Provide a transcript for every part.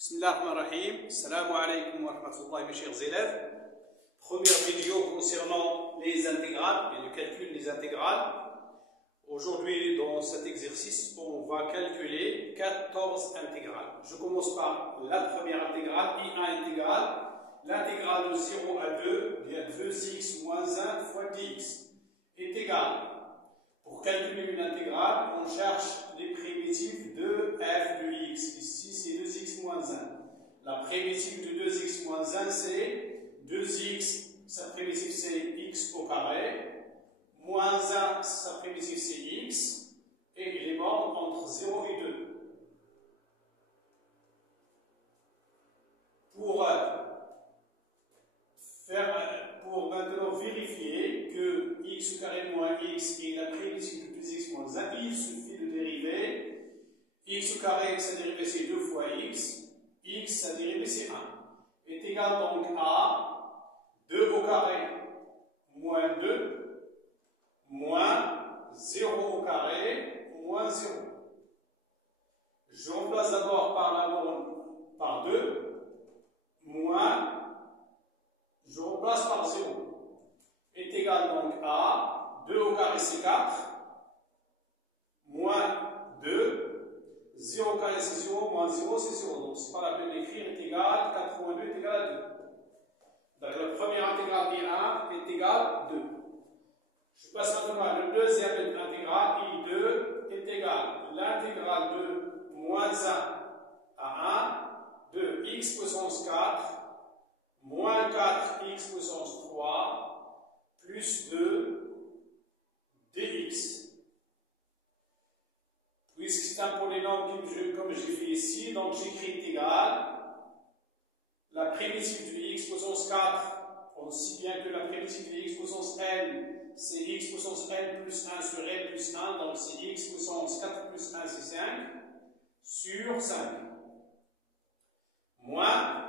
Bismillahirrahmanirrahim. Assalamu alaikum wa rahmatullahi mes chers élèves. Première vidéo concernant les intégrales et le calcul des intégrales. Aujourd'hui, dans cet exercice, on va calculer 14 intégrales. Je commence par la première intégrale, I1 intégrale. L'intégrale de 0 à 2, bien 2x moins 1 fois dx, est égale. Pour calculer une intégrale, on cherche les primitives de f de x. Ici, c'est 2x moins 1. La primitive de 2x moins 1, c'est 2x, sa primitive c'est x au carré, moins 1, sa primitive c'est x, et il est bornes entre 0 et 2. Pour maintenant vérifier que x au carré moins x est la primitive de 2x moins 1, il suffit de dériver. X au carré, sa dérivée c'est 2 fois x, sa dérivée c'est 1. Est égal donc à 2 au carré moins 2 moins 0 au carré moins 0. Je remplace d'abord par la borne par 2 moins, je remplace par 0. Est égal donc à 2 au carré c'est 4 moins 2. 0 au carré c'est 0, moins 0 c'est 0. Donc c'est pas la peine d'écrire, est égal, 4 moins 2 est égal à 2. Donc la première intégrale I1 est égale à 2. Je passe maintenant à la deuxième intégrale, I2 est égale l'intégrale de moins 1 à 1 de x puissance 4 moins 4x puissance 3 plus 2 dx. Puisque c'est un polynôme comme je l'ai fait ici, donc j'écris égal. La primitive de x puissance 4, aussi bien que la primitive de x puissance n, c'est x puissance n plus 1 sur n plus 1, donc c'est x puissance 4 plus 1, c'est 5, sur 5. Moins,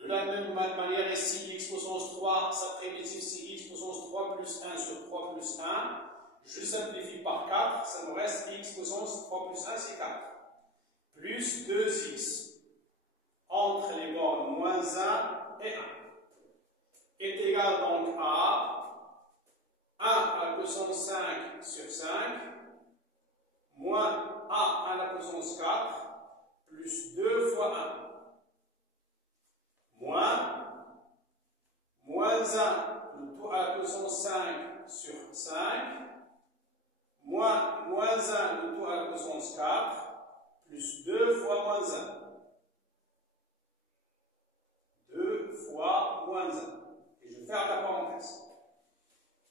de la même manière ici, x puissance 3, sa primitive c'est x puissance 3 plus 1 sur 3 plus 1. Je simplifie par 4, ça me reste x puissance 3 plus 1, c'est 4. Plus 2x. Entre les bornes moins 1 et 1. Est égal donc à 1 à la puissance 5 sur 5, moins a à la puissance 4, plus 2 fois 1. Moins 1, le tout à la puissance 5 sur 5, moins 1, le tout à la puissance 4, plus 2 fois moins 1. 2 fois moins 1. Et je ferme la parenthèse.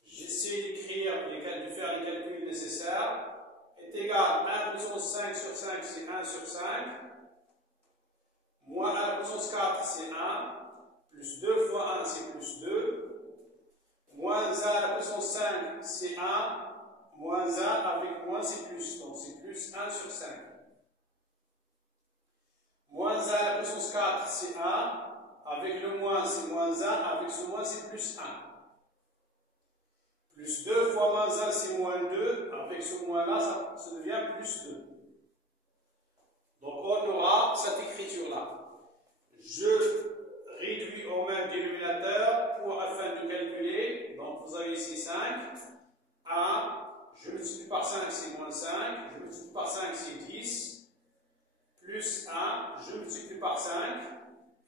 J'essaie d'écrire, de faire les calculs nécessaires. Est égal à 1 puissance 5 sur 5, c'est 1 sur 5. Moins 1 à la puissance 4, c'est 1. Plus 2 fois 1, c'est plus 2. Moins 1 à la puissance 5, c'est 1. Moins 1 avec moins, c'est plus. Donc c'est plus 1 sur 5. Moins 1 à la puissance 4, c'est 1. Avec le moins, c'est moins 1. Avec ce moins, c'est plus 1. Plus 2 fois moins 1, c'est moins 2. Avec ce moins-là, ça devient plus 2. Donc on aura cette écriture-là. Je réduis au même dénominateur afin de calculer. Donc vous avez ici 5. 1. Je multiplie par 5, c'est moins 5. Je multiplie par 5, c'est 10. Plus 1. Je multiplie par 5.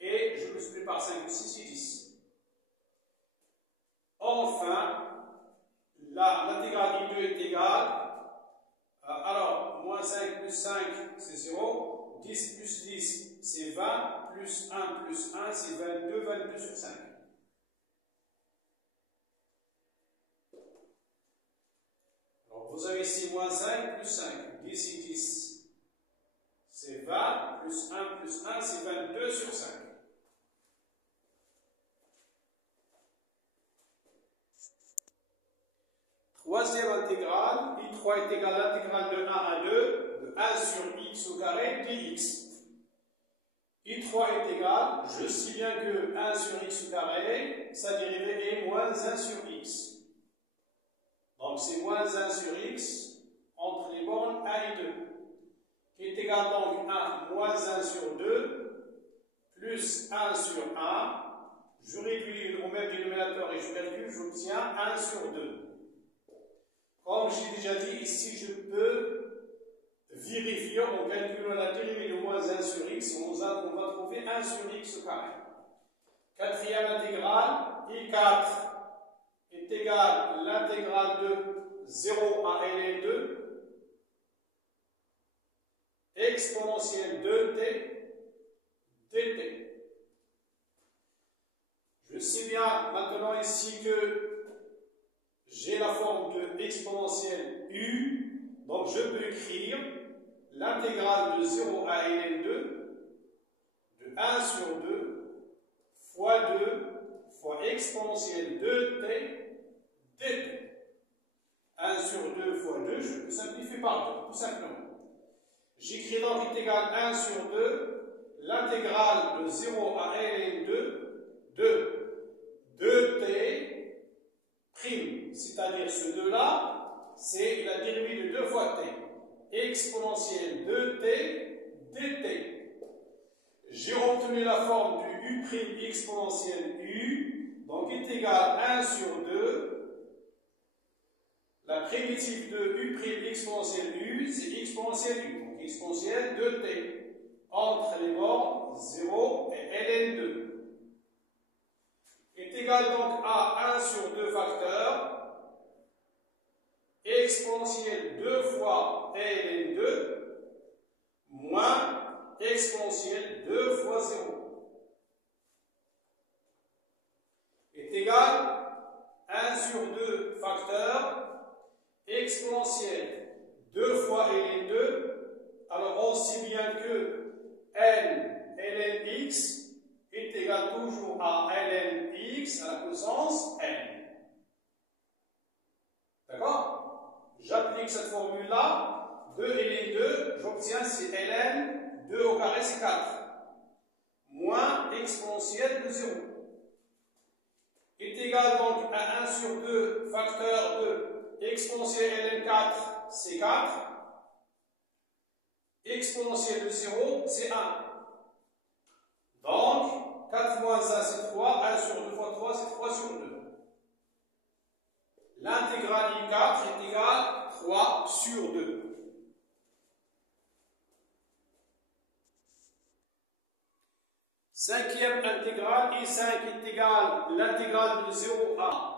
Et je multiplie par 5 aussi, c'est 10. Enfin, l'intégrale I2 est égale. Alors, moins 5 plus 5, c'est 0. 10 plus 10, c'est 20. Plus 1 plus 1, c'est 22. 22 sur 5. Alors, vous avez ici moins 5 plus 5. 10 et 10, c'est 20. Plus 1 plus 1, c'est 22 sur 5. Troisième intégrale, I3 est égal à l'intégrale de 1 à 2 de 1 sur x au carré dx. I3 est égal, je sais bien que 1 sur x au carré, sa dérivée est moins 1 sur x. Donc c'est moins 1 sur x entre les bornes 1 et 2. Qui est égal donc à moins 1 sur 2 plus 1 sur 1. Je réduis au même dénominateur et je calcule, j'obtiens 1 sur 2. Comme j'ai déjà dit, ici je peux vérifier en calculant la dérivée de moins 1 sur x, on va trouver 1 sur x carré. Quatrième intégrale, I4 est égal à l'intégrale de 0 à ln2 exponentielle 2t dt. Je sais bien maintenant ici que j'ai la forme de exponentielle u, donc je peux écrire l'intégrale de 0 à ln2 de 1 sur 2 fois 2 fois exponentielle 2t dt. 1 sur 2 fois 2, je peux simplifier par 2, tout simplement. J'écris donc est égal à 1 sur 2, l'intégrale de 0 à ln2 de 2t prime, c'est-à-dire ce 2-là, c'est la dérivée de 2 fois t, exponentielle 2t dt. J'ai obtenu la forme du u' exponentielle u, donc est égal à 1 sur 2. La primitive de u' exponentielle u, c'est exponentielle u, donc exponentielle 2t, entre les bornes 0 et ln2. Est égal donc à 1 sur 2 facteurs, exponentielle 2 fois ln2, moins exponentielle 2 fois 0. Est égal à 1 sur 2 facteurs, exponentielle 2 fois ln2, alors on sait bien que lnx est égal toujours à lnx à la puissance n. D'accord? J'applique cette formule-là, 2 ln2, j'obtiens c'est ln, 2 au carré c'est 4, moins exponentielle de 0. Est égal donc à 1 sur 2 facteur de exponentielle ln4, c'est 4. Exponentielle de 0, c'est 1. Donc, 4 moins 1, c'est 3. 1 sur 2 fois 3, c'est 3 sur 2. L'intégrale I4 est égale à 3 sur 2. Cinquième intégrale, I5 est égale à l'intégrale de 0 à.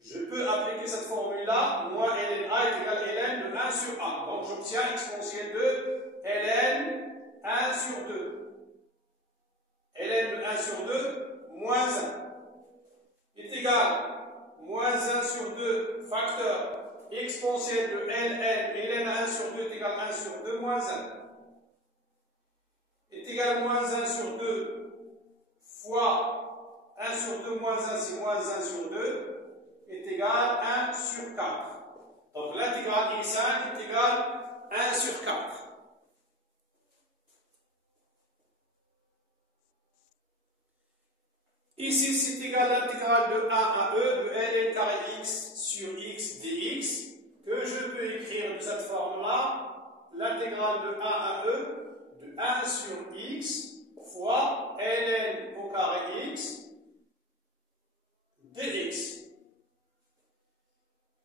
Je peux appliquer cette formule-là, moins ln a est égal à ln de 1 sur a. Donc j'obtiens exponentielle de ln 1 sur 2. ln de 1 sur 2, moins 1, est égal à moins 1 sur 2 facteur exponentielle de ln, et ln 1 sur 2 est égal à 1 sur 2, moins 1. Est égal à moins 1 sur 2 fois 1 sur 2 moins 1, c'est moins 1 sur 2. Est égal à 1 sur 4. Donc l'intégrale I5 est égale à 1 sur 4. Ici, c'est égal à l'intégrale de 1 à e de ln carré x sur x dx, que je peux écrire de cette forme-là, l'intégrale de 1 à e de 1 sur x fois ln au carré x dx.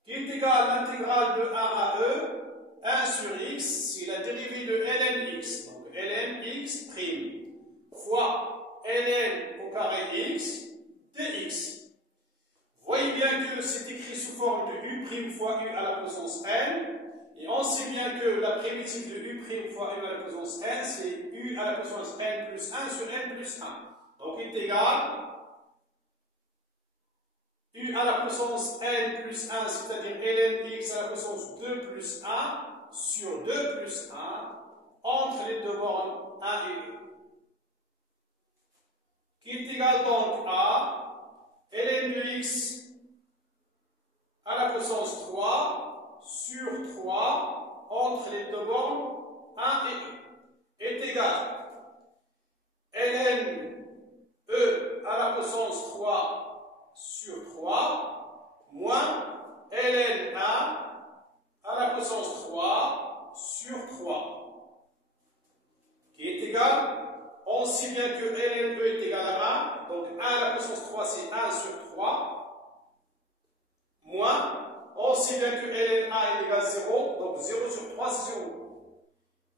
Qui est égal à l'intégrale de 1 à e, 1 sur x, c'est la dérivée de lnx, donc lnx prime, fois ln au carré x dx. Vous voyez bien que c'est écrit sous forme de u' fois u à la puissance n, et on sait bien que la primitive de u' fois u à la puissance n, c'est u à la puissance n plus 1 sur n plus 1. Donc est égal u à la puissance n plus 1, c'est-à-dire lnx à la puissance 2 plus 1 sur 2 plus 1 entre les deux bornes 1 et 2. Qui est égal donc à ln de x à la puissance 3 sur 3 entre les deux bornes 1 et 2 est égal ln e à la puissance 3 sur 3 moins ln 1 à la puissance 3 sur 3 qui est égal bien que ln e est égal à 1, donc 1 à la puissance 3 c'est 1 sur 3, moins, on sait bien que ln a est égal à 0, donc 0 sur 3 c'est 0,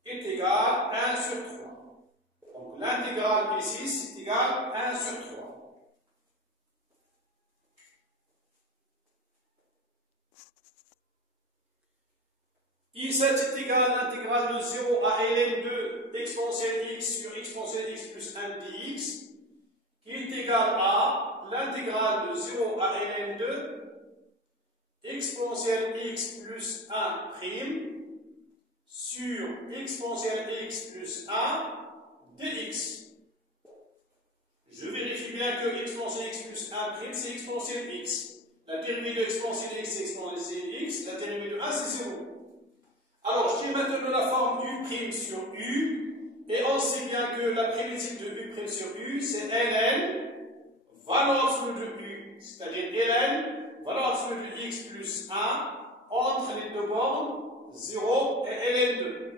est égal à 1 sur 3. Donc l'intégrale P6 est égale à 1 sur 3. I7 est égal à l'intégrale de 0 à ln2 exponentielle x sur exponentielle x plus 1 dx, qui est égal à l'intégrale de 0 à ln2 exponentielle x plus 1 prime sur exponentielle x plus 1 dx. Je vérifie bien que exponentielle x plus 1 prime c'est exponentielle x. La dérivée de exponentielle x c'est exponentielle x, la dérivée de 1 c'est 0. Alors, j'ai maintenant la forme U' sur U, et on sait bien que la primitive de U' sur U, c'est ln, valeur absolue de U, c'est-à-dire ln, valeur absolue de x plus 1, entre les deux bornes, 0 et ln2.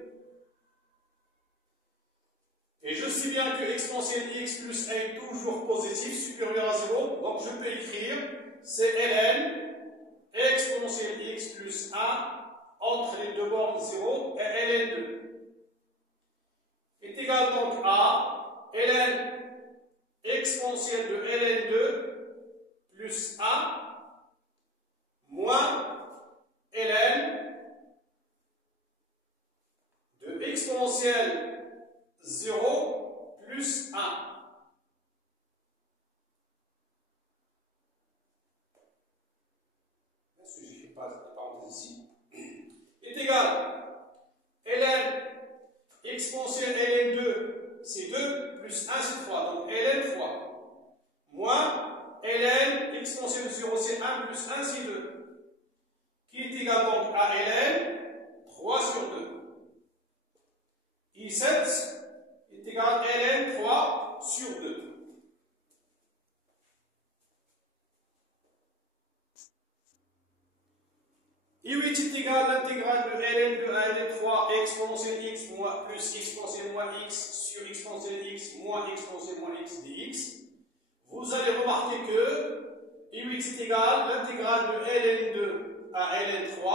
Et je sais bien que exponentielle x plus 1 est toujours positif, supérieur à 0, donc je peux écrire, c'est ln, exponentielle x plus 1, entre les deux bornes 0 et ln2 est égal donc à ln exponentielle de ln2 plus 1 moins ln de exponentielle 0 plus 1. Est-ce que j'écris pas de parenthèse ici? Est égal ln exponentielle ln2 c'est 2 plus 1 c'est 3, donc ln 3 moins ln exponentielle 0 c'est 1 plus 1 c'est 2 qui est égal donc à ln 3 sur 2. I7 est égal à ln 3 sur 2. I8 est égal à l'intégrale de ln de 1 ln3 exponentielle x moins plus exponentielle moins x sur exponentielle x moins exponentielle moins x dx. Vous allez remarquer que I8 est égal à l'intégrale de ln2 à ln3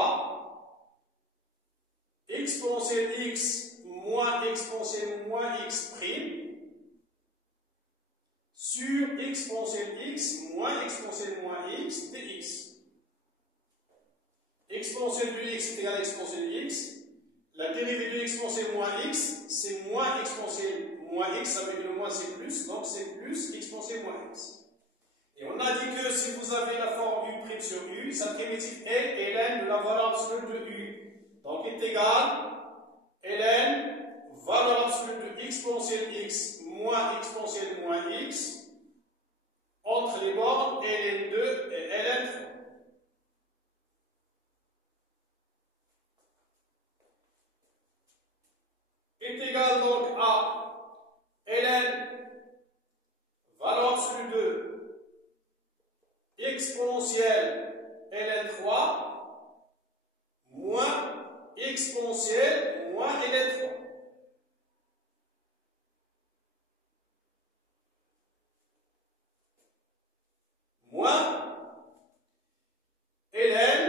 exponentielle x moins exponentielle moins x prime sur exponentielle x moins exponentielle moins x dx. Exponentielle de x est égale à exponentielle de x. La dérivée de exponentielle moins x, c'est moins exponentielle moins x, avec le moins c'est plus, donc c'est plus exponentielle moins x. Et on a dit que si vous avez la forme U' sur U, sa primitive est ln de la valeur absolue de U. Donc est égal ln, valeur absolue de exponentielle x moins exponentielle moins x, entre les bornes ln2 et ln3. Est égal donc à ln, valeur absolue de exponentielle ln3 moins exponentielle moins ln3. Moins ln,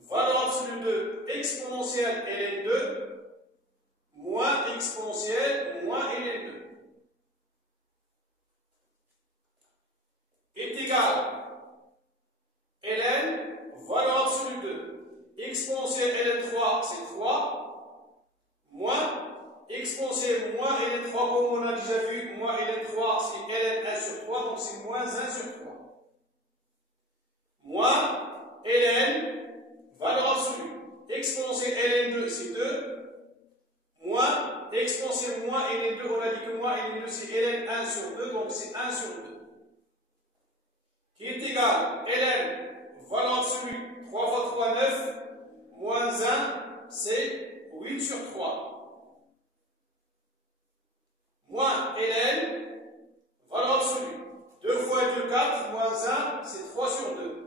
valeur absolue de exponentielle ln2 moins exponentielle moins ln2 est égal ln, valeur absolue de exponentielle ln3 c'est 3 moins exponentielle moins ln3 comme on a déjà vu, moins ln3 c'est ln1 sur 3 donc c'est moins 1 sur 3 moins ln, valeur absolue, exponentielle ln2 c'est 2 moins exponentielle moins ln2, on a dit que moins ln2 c'est ln1 sur 2, donc c'est 1 sur 2. Qui est égal ln, valeur absolue, 3 fois 3, 9, moins 1, c'est 8 sur 3. Moins ln, valeur absolue, 2 fois 2, 4, moins 1, c'est 3 sur 2.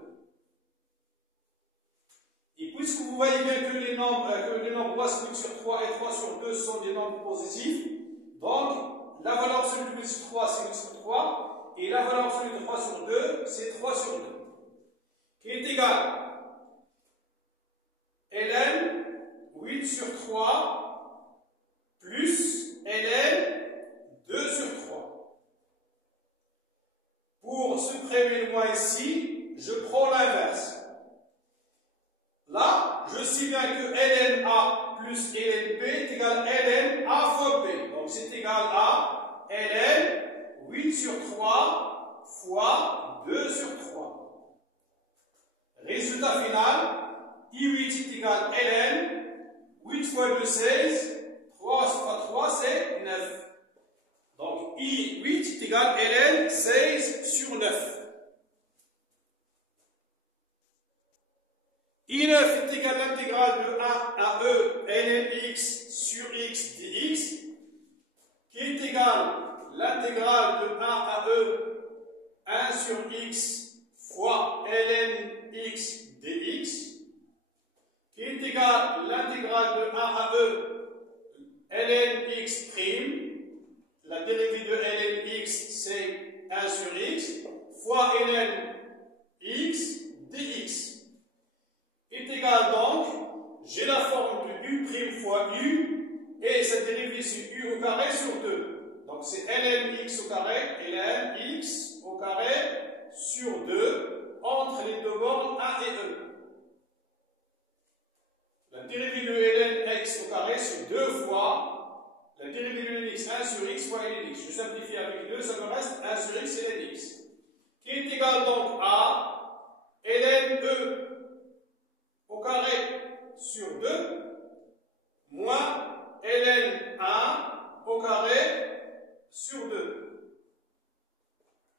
Et puisque vous voyez bien que les nombres basse 8 sur 3 et 3 sur 2 sont des nombres positifs, donc la valeur absolue de 8 sur 3, c'est 8 sur 3. Et la valeur absolue de 3 sur 2, c'est 3 sur 2. Qui est égal ln 8 sur 3 plus ln 2 sur 3. Pour supprimer le moins ici, je prends l'inverse. Là, je sais bien que ln A plus ln B est égal à ln A fois B. Donc c'est égal à ln 8 sur 3 fois 2 sur 3. Résultat final, I8 est égal à ln 8 fois 2, 16. 3 fois 3, c'est 9. Donc I8 est égal à ln 16 sur 9. I9 est égal à l'intégrale de 1 à E ln x sur x dx, qui est égal à l'intégrale de 1 à E 1 sur x fois ln x dx, qui est égal à l'intégrale de 1 à E ln x prime, la dérivée de ln x c'est 1 sur x, fois ln x dx. Est égal donc, j'ai la forme de u' fois u, et sa dérivée c'est u au carré sur 2. Donc c'est ln x au carré, ln x au carré sur 2, entre les deux bornes a et e. La dérivée de ln x au carré c'est 2 fois la dérivée de ln x, 1 sur x fois ln x. Je simplifie avec 2, ça me reste 1 sur x et ln x. Qui est égal donc à ln e au carré sur 2 moins ln 1 au carré sur 2.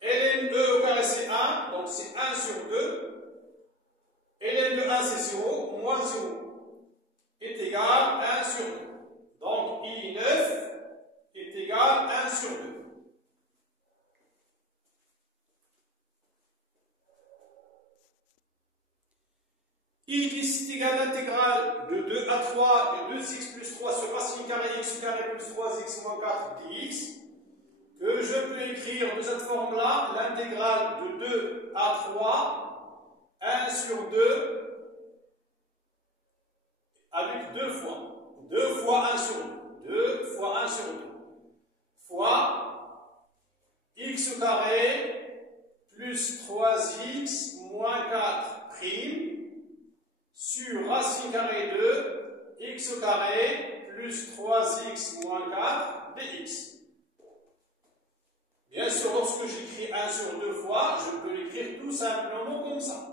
ln e au carré c'est 1, donc c'est 1 sur 2. ln de 1 c'est 0, moins 0 est égal à 1 sur 2. Donc I9 est égal à 1 sur 2. I10 est égal à l'intégrale de 2 à 3 de 2x plus 3 sur racine carrée x carré plus 3x moins 4 dx, que je peux écrire de cette forme-là, l'intégrale de 2 à 3, 1 sur 2, avec 2 fois. 2 fois 1 sur 2. 2 fois 1 sur 2. Fois x au carré plus 3x moins 4 prime sur racine carrée de x au carré plus 3x moins 4 dx. Bien sûr, lorsque j'écris 1 sur 2 fois, je peux l'écrire tout simplement comme ça.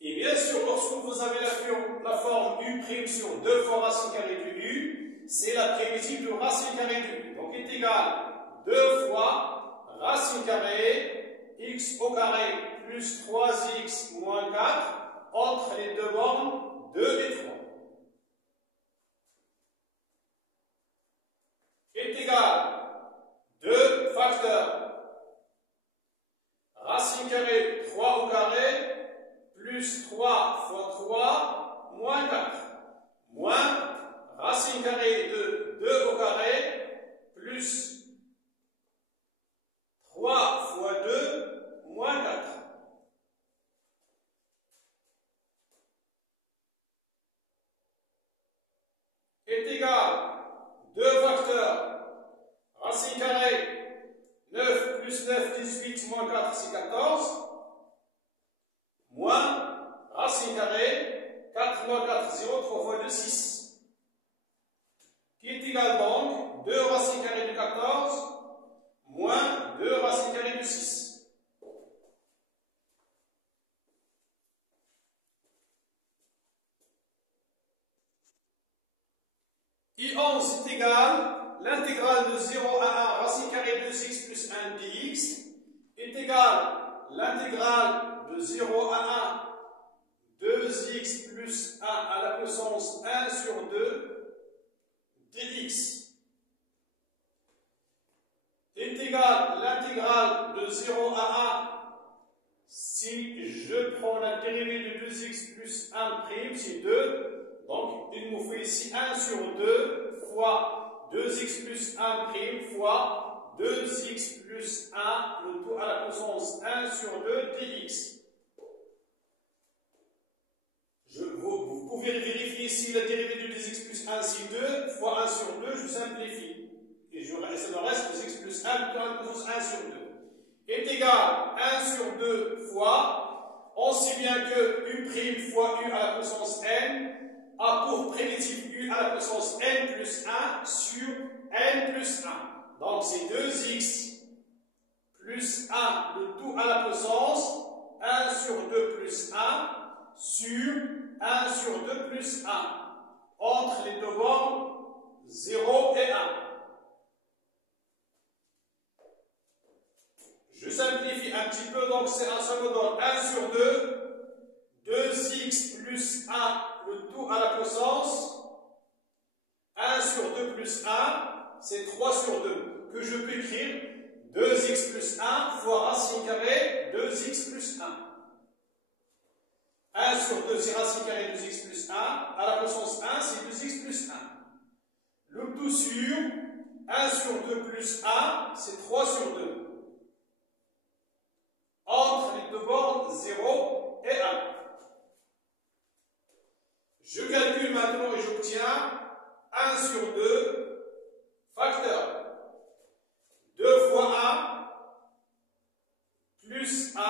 Et bien sûr, lorsque vous avez la forme u' sur 2 fois racine carrée de u, c'est la prévisible de racine carrée de u. Donc est égal 2 fois racine carrée x au carré plus 3x moins 4 entre les deux bornes 2 et 3. Est égal 2 facteurs racine carrée 3 au carré plus 3 fois 3 moins 4 moins racine carrée de 2 au carré plus 3 fois 2 moins 4. Est égal 2 facteurs racine carrée 9 plus 9, 18 moins 4 c'est 14 moins racine carrée 4 moins 4, 0, 3 fois 2, 6 qui est égal donc 2 racine carrée de 14 moins 2 racine carrée de 6. I11 est égal, l'intégrale de 0 à 1 racine carrée de 2x plus 1 dx est égal l'intégrale de 0 à 1 2x plus 1 à la puissance 1 sur 2 dx est égal l'intégrale de 0 à 1, si je prends la dérivée de 2x plus 1 prime, c'est 2, donc il nous faut ici 1 sur 2 fois 2x plus 1 prime fois 2x plus 1, le tout à la puissance 1 sur 2 dx. Vous pouvez vérifier ici la dérivée de 2x plus 1, c'est 2 fois 1 sur 2, je simplifie. Et ça me reste 2x plus 1, le tout à la puissance 1 sur 2. Est égal 1 sur 2 fois, on sait bien que u' fois u à la puissance n a pour primitif u à la puissance n plus 1 sur n plus 1. Donc c'est 2x plus 1, le tout à la puissance 1 sur 2 plus 1 sur 1 sur 2 plus 1. Entre les deux bornes, 0 et 1. Je simplifie un petit peu, donc ça me donne 1 sur 2, 2x plus 1, le tout à la puissance, 1 sur 2 plus 1, c'est 3 sur 2, que je peux écrire 2x plus 1 fois racine carrée 2x plus 1. 1 sur 2, c'est racine carrée 2x plus 1, à la puissance 1, c'est 2x plus 1. Le tout sur 1 sur 2 plus 1, c'est 3 sur 2. Entre les deux bornes, 0 et 1. Je calcule maintenant et j'obtiens 1 sur 2 facteur 2 fois 1 plus 1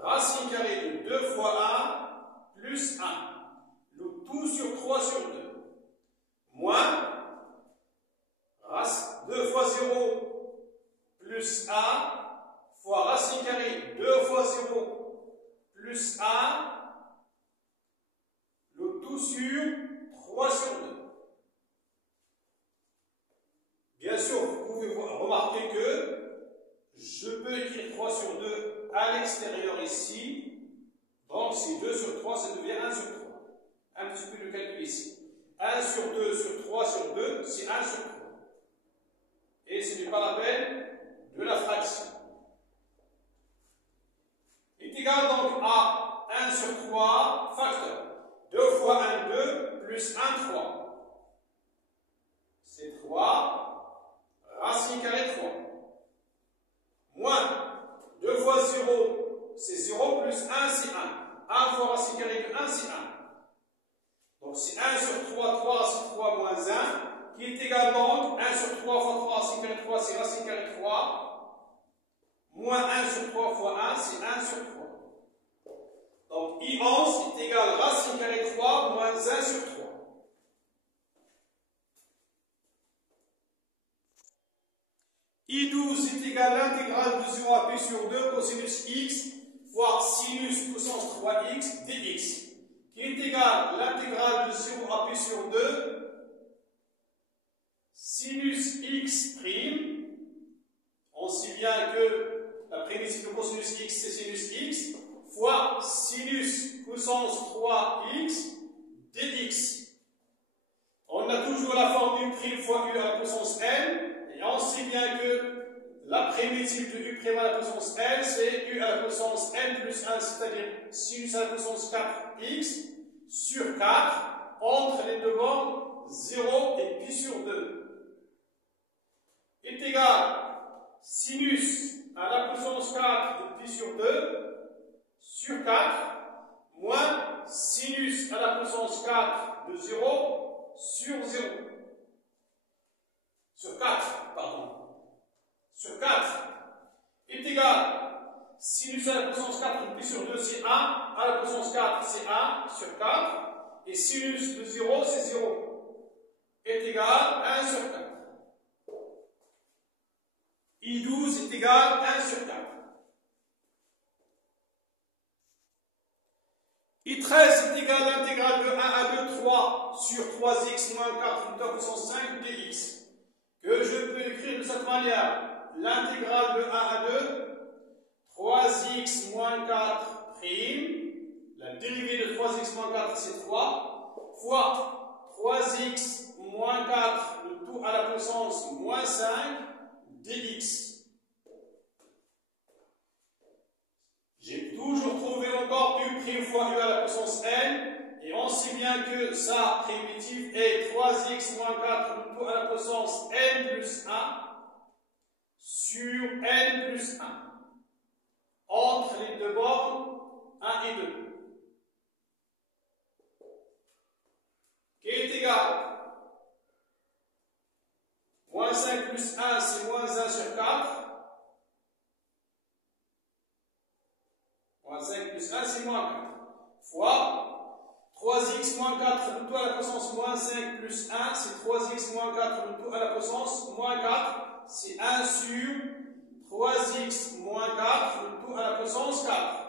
racine carrée de 2 fois 1 plus 1. Le tout sur 3 sur 2. Moins 2 fois 0 plus 1 fois racine carrée 2 fois 0 plus 1, le tout sur 3 sur 2. Bien sûr, vous pouvez remarquer que je peux écrire 3 sur 2 à l'extérieur ici. Donc, c'est 2 sur 3, ça devient 1 sur 3. Un petit peu de calcul ici. 1 sur 2 sur 3 sur 2, c'est 1 sur 3. Et ce n'est pas la peine de la fraction. Est égal donc à 1 sur 3 facteur. 2 fois 1, 2, plus 1, 3. C'est 3, racine carrée 3. Moins 2 fois 0, c'est 0, plus 1, c'est 1. 1 fois racine carrée de 1, c'est 1. Donc c'est 1 sur 3, 3 racine 3 moins 1, qui est égal donc 1 sur 3 fois 3 racine carrée 3, c'est racine carrée 3. Moins 1 sur 3 fois 1, c'est 1 sur 3. Donc, I11 est égal à racine carrée 3 moins 1 sur 3. I12 est égal à l'intégrale de 0 à pi sur 2 cosinus x fois sinus puissance 3x dx, qui est égal à l'intégrale de 0 à pi sur 2 sinus x prime. On sait bien que la prémisse de cosinus x, c'est sinus x, fois sinus puissance 3x dx. On a toujours la forme u' fois u à la puissance n, et on sait bien que la primitive de u' à la puissance n, c'est u à la puissance n plus 1, c'est-à-dire sinus à la puissance 4x sur 4, entre les deux bornes 0 et pi sur 2, est égal sinus à la puissance 4 de pi sur 2 sur 4, moins sinus à la puissance 4 de 0 sur 0. Sur 4, pardon. Sur 4 est égal sinus à la puissance 4 de pi sur 2, c'est 1. À la puissance 4, c'est 1 sur 4. Et sinus de 0, c'est 0. Est égal à 1 sur 4. I12 est égal à 1 sur 4. I13 est égal à l'intégrale de 1 à 2, 3 sur 3x moins 4 à puissance 5 dx, que je peux écrire de cette manière. L'intégrale de 1 à 2, 3x moins 4 prime, la dérivée de 3x moins 4 c'est 3, fois 3x moins 4, le tout à la puissance moins 5 dx. J'ai toujours trouvé encore u' fois u à la puissance n, et on sait bien que que sa primitive est 3x moins 4 le tout à la puissance n plus 1 sur n plus 1 entre les deux bornes 1 et 2, qui est égal moins 5 plus 1, c'est moins 1 sur 4. Moins 5 plus 1, c'est moins 4. Fois 3x moins 4, le tout à la puissance moins 5 plus 1, c'est 3x moins 4, le tout à la puissance moins 4, c'est 1 sur 3x moins 4, le tout à la puissance 4.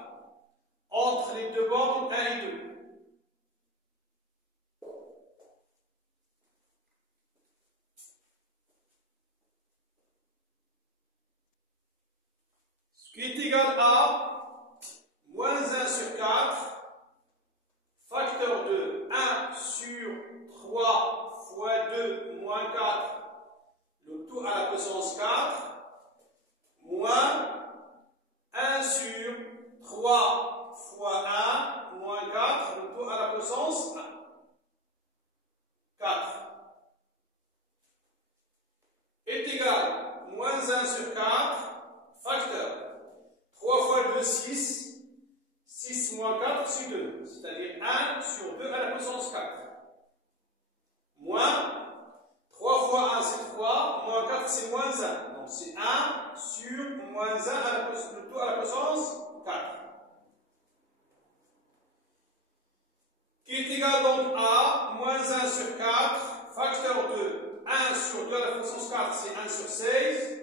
Entre les deux bornes 1 et 2. Ce qui est égal à moins 1 sur 4, facteur de 1 sur 3 fois 2 moins 4, le tout à la puissance 4, moins 1 sur 3 fois 1 moins 4, le tout à la puissance 4, est égal à moins 1 sur 4, facteur 3 fois 2, 6, 6 moins 4, c'est 2, c'est-à-dire 1 sur 2 à la puissance 4. Moins 3 fois 1, c'est 3, moins 4, c'est moins 1. Donc c'est 1 sur moins 1 à la puissance, le tout à la puissance 4. Qui est égal donc à moins 1 sur 4, facteur de 1 sur 2 à la puissance 4, c'est 1 sur 16.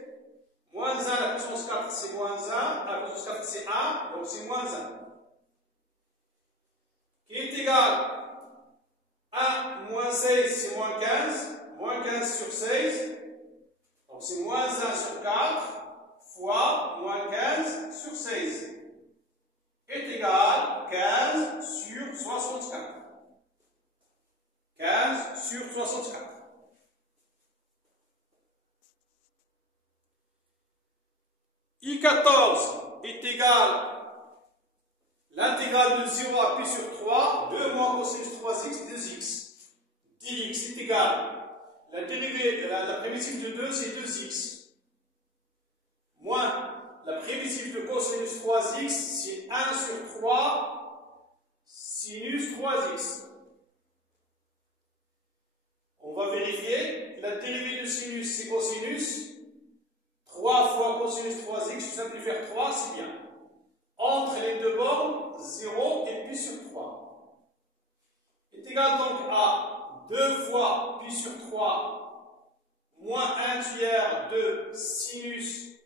Moins 1 à la puissance 4, c'est moins 1. À la puissance 4, c'est 1. Donc, c'est moins 1. Qui est égal à 1 moins 16, c'est moins 15. Moins 15 sur 16. Donc, c'est moins 1 sur 4 fois moins 15 sur 16. Est égal à 15 sur 64. 15 sur 64. I14 est égal l'intégrale de 0 à pi sur 3, 2 moins cosinus 3x, 2x. Dx est égal la dérivée, la primitive de 2, c'est 2x. Moins la primitive de cosinus 3x, c'est 1 sur 3 sinus 3x. On va vérifier. La dérivée de sinus, c'est cosinus. 3 fois cosinus 3x, je simplifie faire 3, c'est bien. Entre les deux bornes, 0 et pi sur 3. Est égal donc à 2 fois pi sur 3 moins 1 tiers de sinus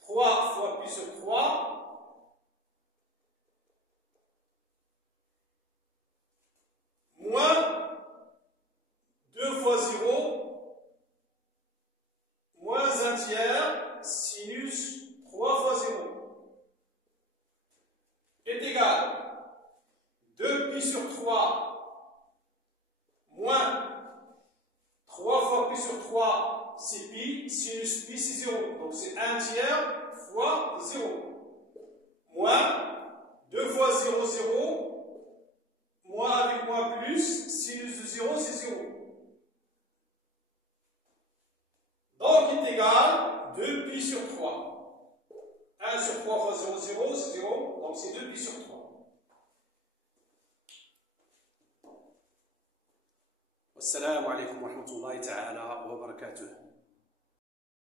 3 fois pi sur 3 moins 2 fois 0 moins 1 tiers sinus 3 fois 0 est égal 2 pi sur 3 moins 3 fois pi sur 3, c'est pi, sinus pi, c'est 0. Donc c'est 1 tiers fois 0. Moins 2 fois 0, 0. Moins avec moins plus, sinus de 0, c'est 0. Donc est égal 2 pi sur 3. 1 sur 3 fois 0, 0, c'est 0. Donc c'est 2 pi sur 3. Assalamu alaikum wa rahmatullahi ta'ala wa barakatuh.